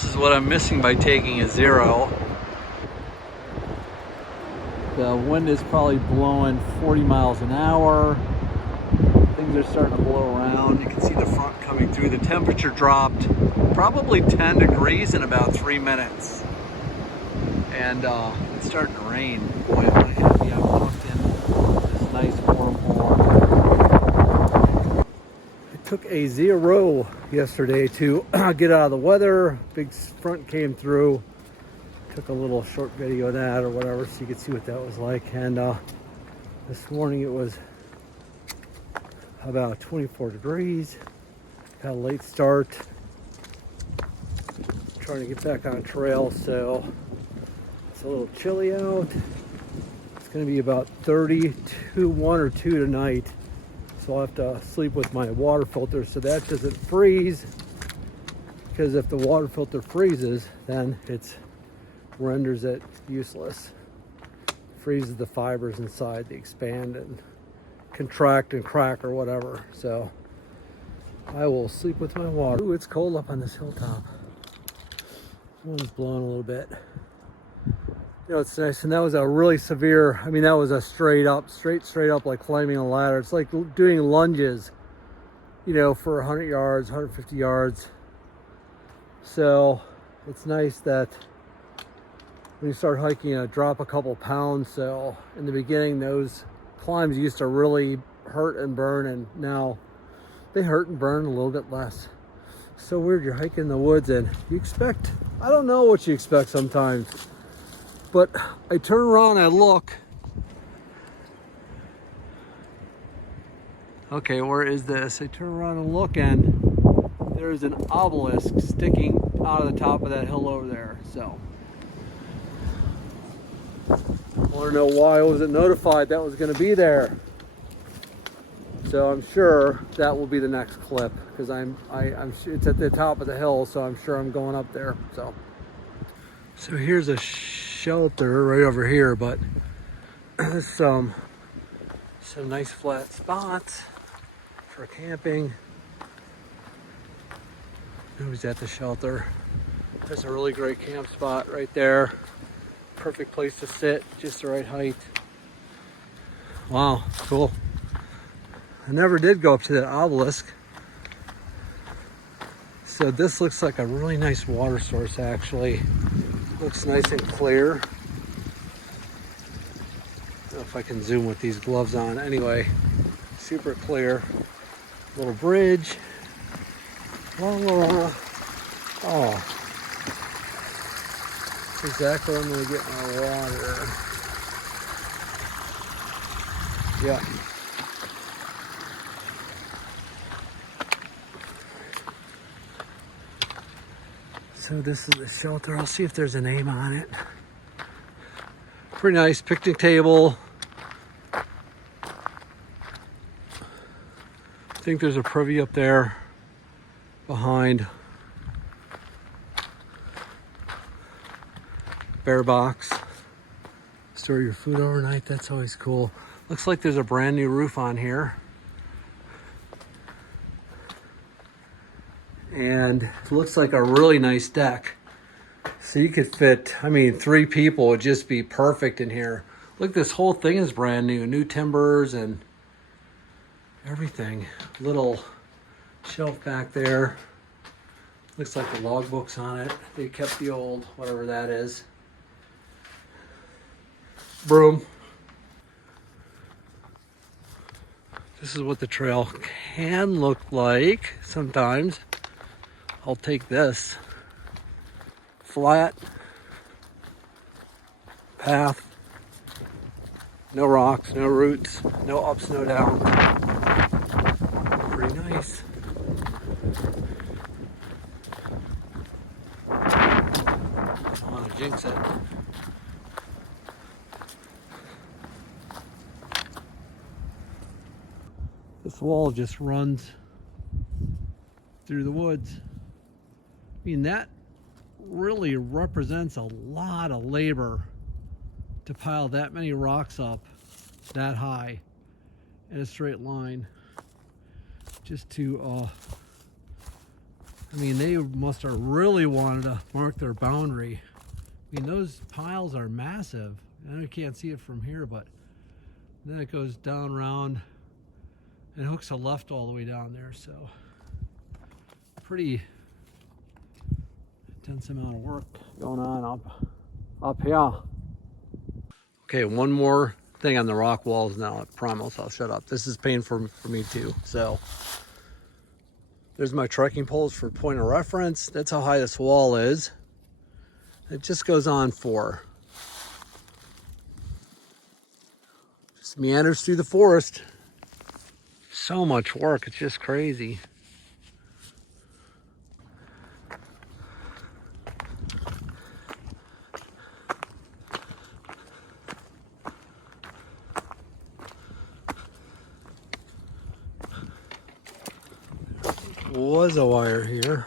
This is what I'm missing by taking a 0. The wind is probably blowing 40 miles an hour. Things are starting to blow around. You can see the front coming through. The temperature dropped probably 10 degrees in about 3 minutes. And it's starting to rain. Boy, I'm happy I walked in this nice warm hole. I took a 0 yesterday to get out of the weather. Big front came through. Took a little short video of that or whatever so you could see what that was like. And this morning it was about 24 degrees. Got a late start. Trying to get back on trail, so it's a little chilly out. It's going to be about 32, 1 or 2 tonight. So I'll have to sleep with my water filter so that doesn't freeze. Because if the water filter freezes, then it renders it useless. Freezes the fibers inside, they expand and contract and crack or whatever. So I will sleep with my water. Ooh, it's cold up on this hilltop. Wind's blowing a little bit. You know, it's nice. And that was a really severe, I mean, that was a straight up like climbing a ladder. It's like doing lunges, you know, for 100 yards, 150 yards. So it's nice that when you start hiking, drop a couple pounds. So in the beginning, those climbs used to really hurt and burn, and now they hurt and burn a little bit less. So weird, you're hiking in the woods and you expect, I don't know what you expect sometimes, but I turn around and I look. Okay, where is this? I turn around and look and there's an obelisk sticking out of the top of that hill over there. So I want to know why I wasn't notified that was going to be there. So I'm sure that will be the next clip because I'm sure it's at the top of the hill, so I'm sure I'm going up there. So here's a shelter right over here, but there's some nice flat spots for camping. Who's at the shelter? There's a really great camp spot right there. Perfect place to sit, just the right height. Wow, cool. I never did go up to that obelisk. So this looks like a really nice water source actually. Looks nice and clear. I don't know if I can zoom with these gloves on. Anyway, super clear. Little bridge. La, la, la. Oh. That's exactly where I'm going to get my water. Yeah. So this is the shelter. I'll see if there's a name on it. Pretty nice picnic table. I think there's a privy up there behind. Bear box. Store your food overnight. That's always cool. Looks like there's a brand new roof on here. And it looks like a really nice deck. So you could fit, I mean, 3 people would just be perfect in here. Look, this whole thing is brand new. New timbers and everything. Little shelf back there. Looks like the logbook's on it. They kept the old, whatever that is. Broom. This is what the trail can look like sometimes. I'll take this. Flat path, no rocks, no roots, no ups, no downs. Pretty nice. I don't want to jinx it. This wall just runs through the woods. I mean, that really represents a lot of labor to pile that many rocks up that high in a straight line just to I mean, they must have really wanted to mark their boundary. I mean, those piles are massive. I know you can't see it from here, but then it goes down around and hooks a left all the way down there. So pretty intense amount of work going on up here. Okay, one more thing on the rock walls now. I promise I'll shut up. This is painful for me too. So there's my trekking poles for point of reference. That's how high this wall is. It just goes on for. Just meanders through the forest. So much work, it's just crazy. Was a wire here.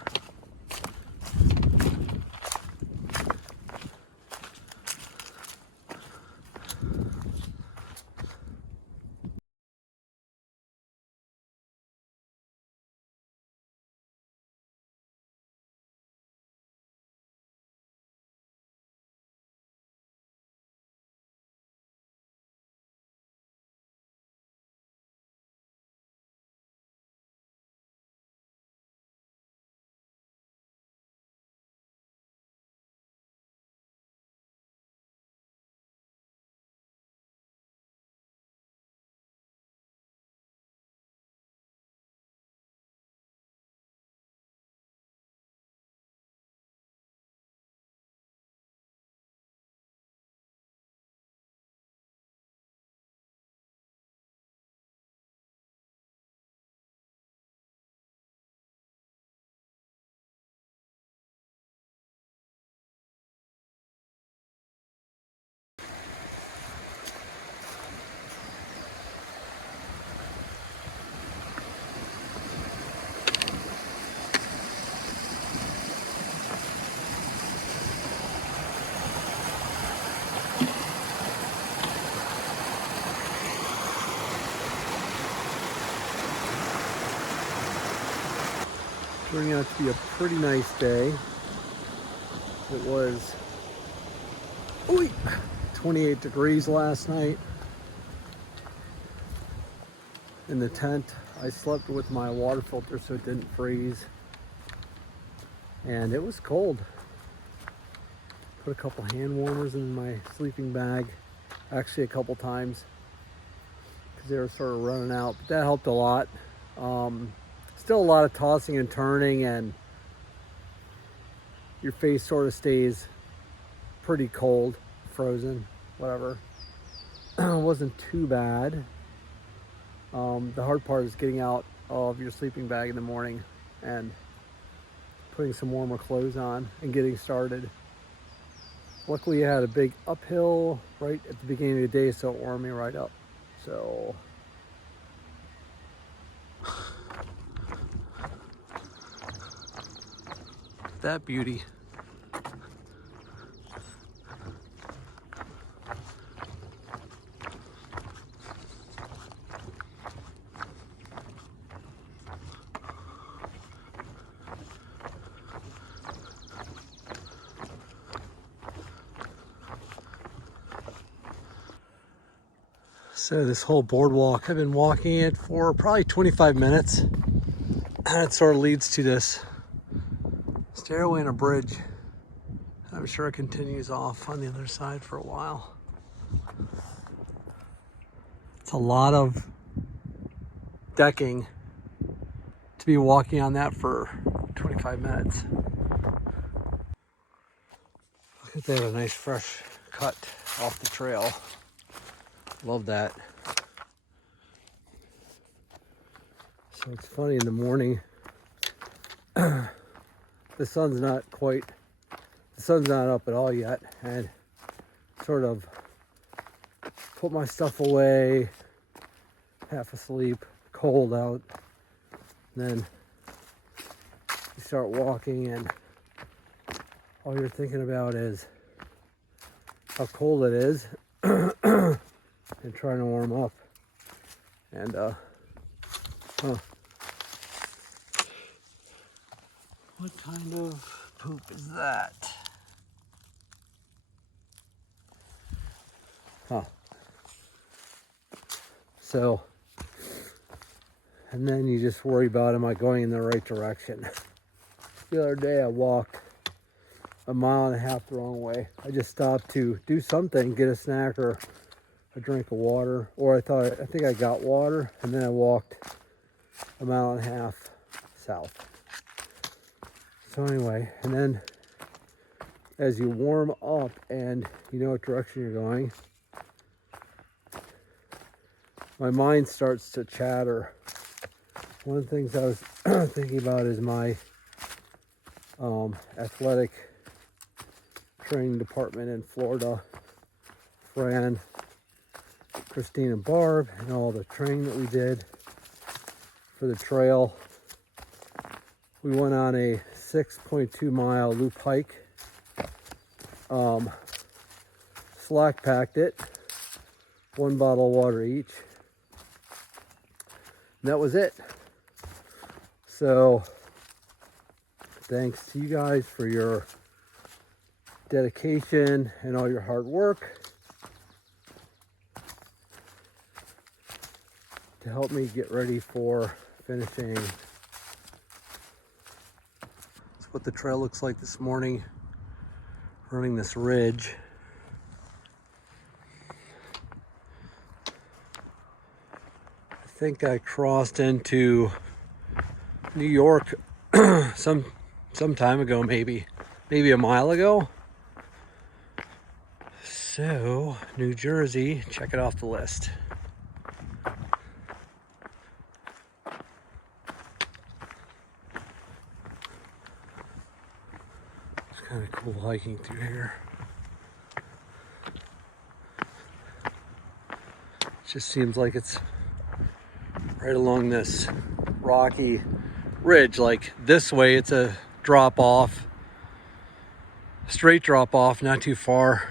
Turning out to be a pretty nice day. It was 28 degrees last night in the tent. I slept with my water filter so it didn't freeze, and it was cold. Put a couple hand warmers in my sleeping bag, actually a couple times, because they were sort of running out, but that helped a lot. Still a lot of tossing and turning, and your face sort of stays pretty cold, frozen, whatever. It wasn't too bad. The hard part is getting out of your sleeping bag in the morning and putting some warmer clothes on and getting started. Luckily I had a big uphill right at the beginning of the day, so it warmed me right up. So that beauty. So this whole boardwalk, I've been walking it for probably 25 minutes. And it sort of leads to this stairway and a bridge. I'm sure it continues off on the other side for a while. It's a lot of decking to be walking on that for 25 minutes. Look at that, a nice fresh cut off the trail. Love that. So it's funny, in the morning, the sun's not up at all yet, and sort of put my stuff away, half asleep, cold out, and then you start walking, and all you're thinking about is how cold it is and trying to warm up. And What kind of poop is that? Huh. So, and then you just worry about, am I going in the right direction? The other day I walked a mile and a half the wrong way. I just stopped to do something, get a snack or a drink of water, or I think I got water, and then I walked a mile and a half south. So anyway, and then as you warm up and you know what direction you're going, my mind starts to chatter. One of the things I was thinking about is my athletic training department in Florida. Fran, Christine, and Barb, and all the training that we did for the trail. We went on a 6.2 mile loop hike. Slack packed it, 1 bottle of water each. And that was it. So thanks to you guys for your dedication and all your hard work to help me get ready for finishing. That's what the trail looks like this morning, running this ridge. I think I crossed into New York some time ago, maybe a mile ago. So, New Jersey, check it off the list. It's kind of cool hiking through here. It just seems like it's right along this rocky ridge. Like this way, it's a drop off, straight drop off, not too far.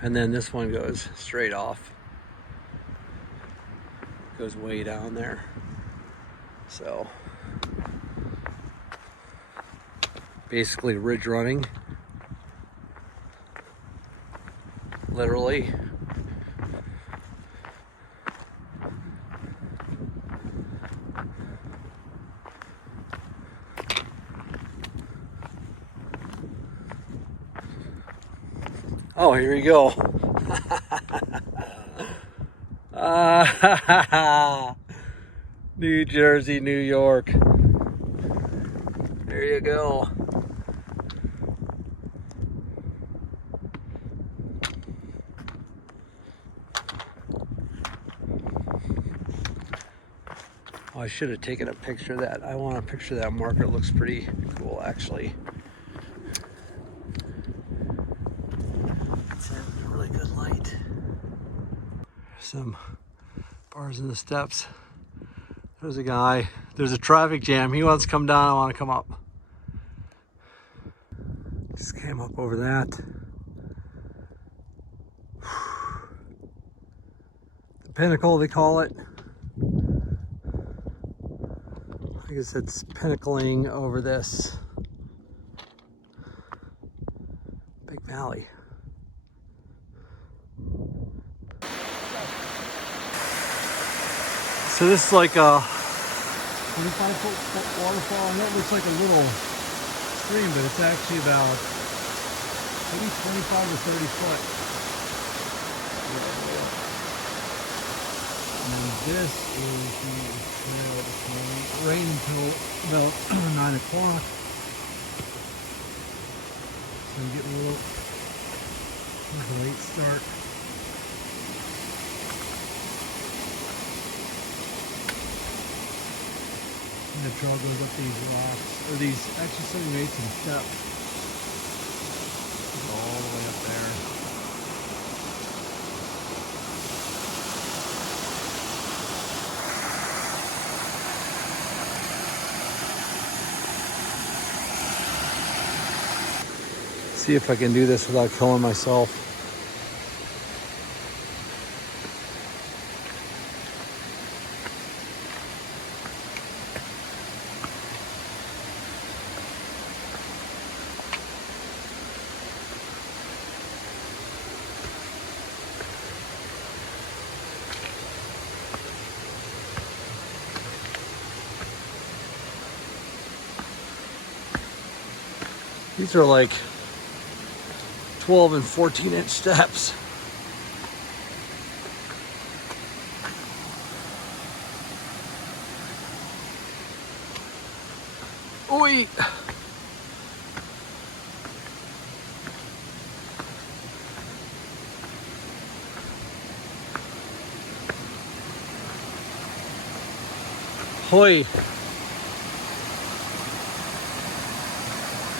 And then this one goes straight off. Goes way down there. So basically ridge running. Literally. Oh, here we go. New Jersey, New York. There you go. Oh, I should have taken a picture of that. I want a picture of that marker. It looks pretty cool, actually. It's a really good light. Some bars in the steps. There's a guy. There's a traffic jam. He wants to come down. I want to come up. Just came up over that. The pinnacle, they call it. I guess it's pinnacling over this big valley. So this is like a 25-foot waterfall, and that looks like a little stream, but it's actually about maybe 25 or 30 foot. And this is the trail this morning. It rained until about 9 o'clock. So I'm getting a little late start. And the trail goes up these rocks, or these, actually somebody made some steps. All the way up there. See if I can do this without killing myself. These are like 12 and 14-inch steps. Oi! Hoi!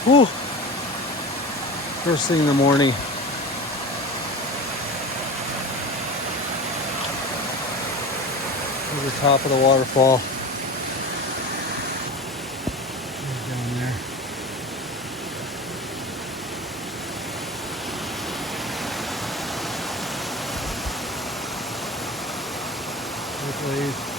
Whew! First thing in the morning. There's the top of the waterfall. Down there. Both ways.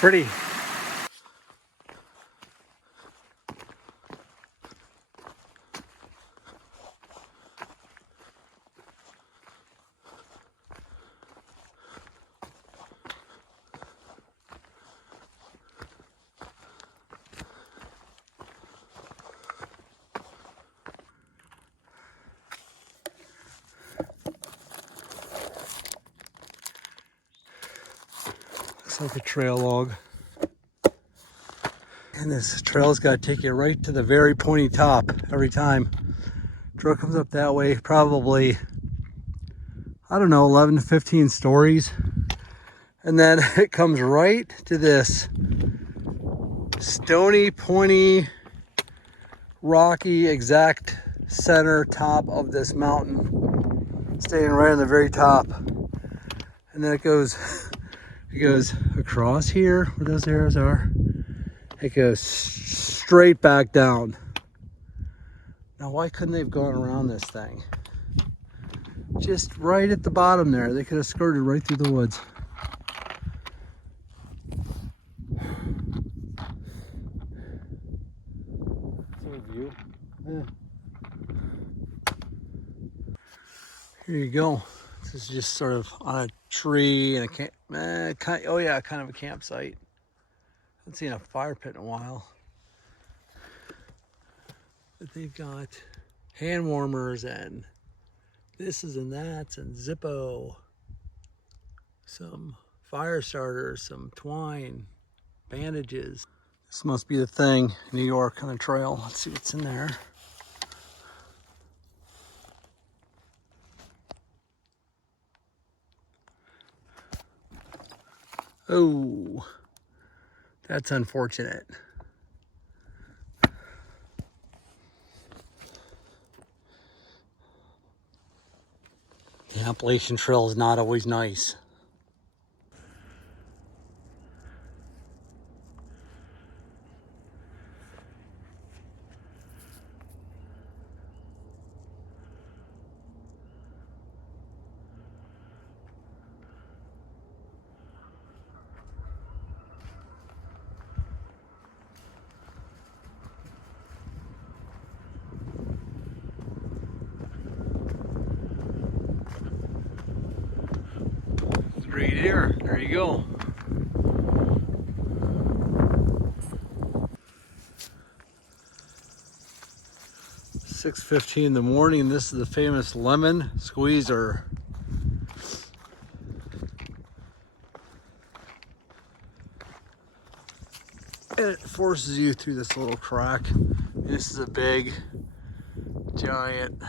Pretty. Looks like a trail log. And this trail's got to take you right to the very pointy top every time. Trail comes up that way, probably, I don't know, 11 to 15 stories. And then it comes right to this stony, pointy, rocky, exact center top of this mountain, staying right on the very top. And then it goes across here where those arrows are. It goes straight back down. Now, why couldn't they have gone around this thing? Just right at the bottom there. They could have skirted right through the woods. View. Yeah. Here you go. This is just sort of on a tree and a kind of a campsite. I haven't seen a fire pit in a while. But they've got hand warmers and thises and that's and Zippo, some fire starters, some twine, bandages. This must be the thing, New York on a trail. Let's see what's in there. Oh, that's unfortunate. The Appalachian Trail is not always nice. Three deer, there you go. "6:15 in the morning. This is the famous lemon squeezer. And it forces you through this little crack. This is a big, giant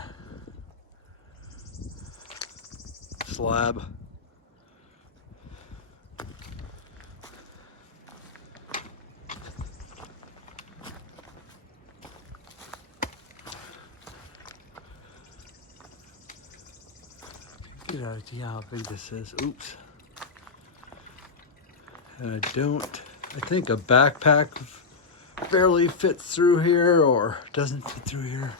slab. Get an idea how big this is. Oops. And I don't I think a backpack barely fits through here or doesn't fit through here.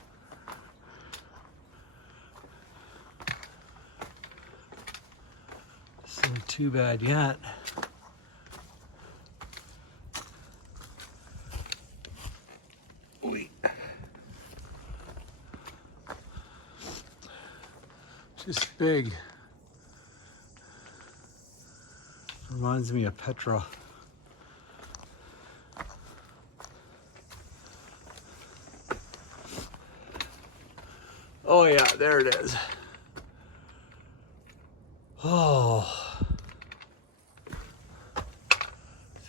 This isn't too bad yet. Just big. Reminds me of Petra. Oh yeah, there it is. Oh. I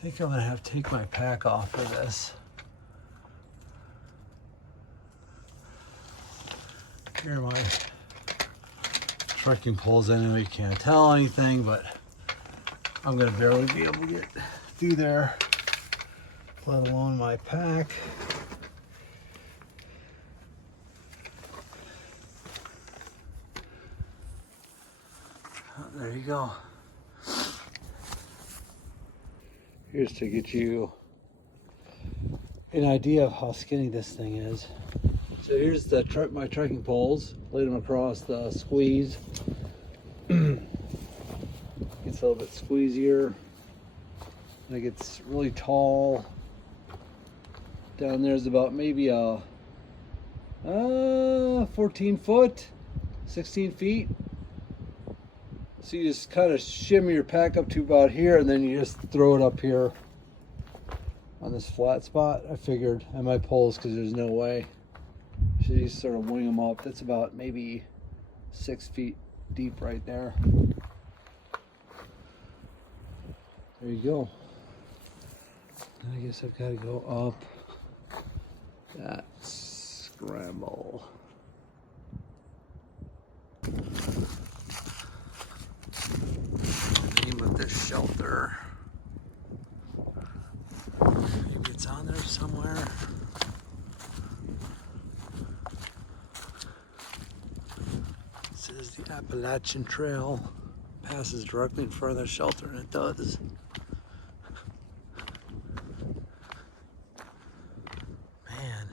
think I'm gonna have to take my pack off for this. Here are my trekking poles. I know you can't tell anything, but I'm gonna barely be able to get through there, let alone my pack. Oh, there you go. Here's to get you an idea of how skinny this thing is. So here's the my trekking poles. Laid them across the squeeze. Gets a little bit squeezier. And it gets really tall. Down there's about maybe a 14 foot, 16 feet. So you just kind of shimmy your pack up to about here, and then you just throw it up here on this flat spot. I figured, and my poles, because there's no way. So you just sort of wing them up. That's about maybe 6 feet deep right there. There you go. And I guess I've got to go up that scramble. Name of this shelter. Maybe it's on there somewhere. It says the Appalachian Trail passes directly in front of the shelter, and it does. Man.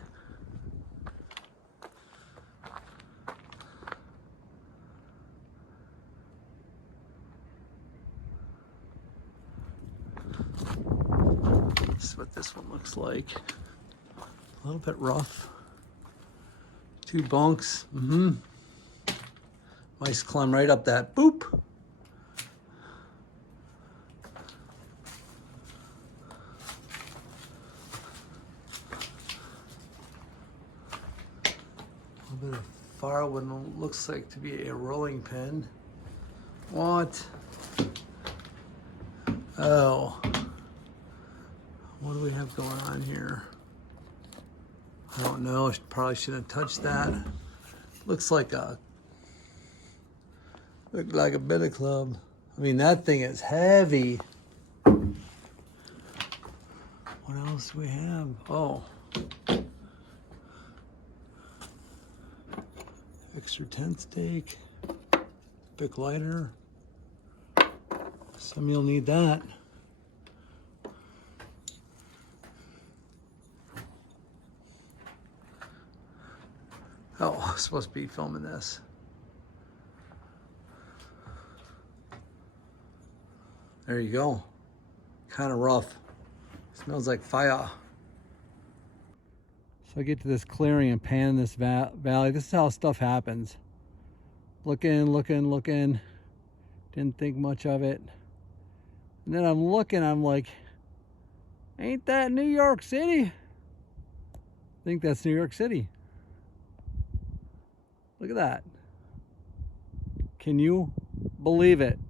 This is what this one looks like. A little bit rough. 2 bunks. Mice climb right up that. Boop. A little bit of firewood. Looks like to be a rolling pin. What? Oh. What do we have going on here? I don't know. Probably shouldn't have touched that. Looks like a billy club. I mean, that thing is heavy. What else do we have? Oh. Extra tent stake. Big lighter. Some of you'll need that. Oh, I was supposed to be filming this. There you go. Kind of rough. Smells like fire. So I get to this clearing and pan in this valley. This is how stuff happens. Looking. Didn't think much of it. And then I'm looking, I'm like, ain't that New York City? I think that's New York City. Look at that. Can you believe it?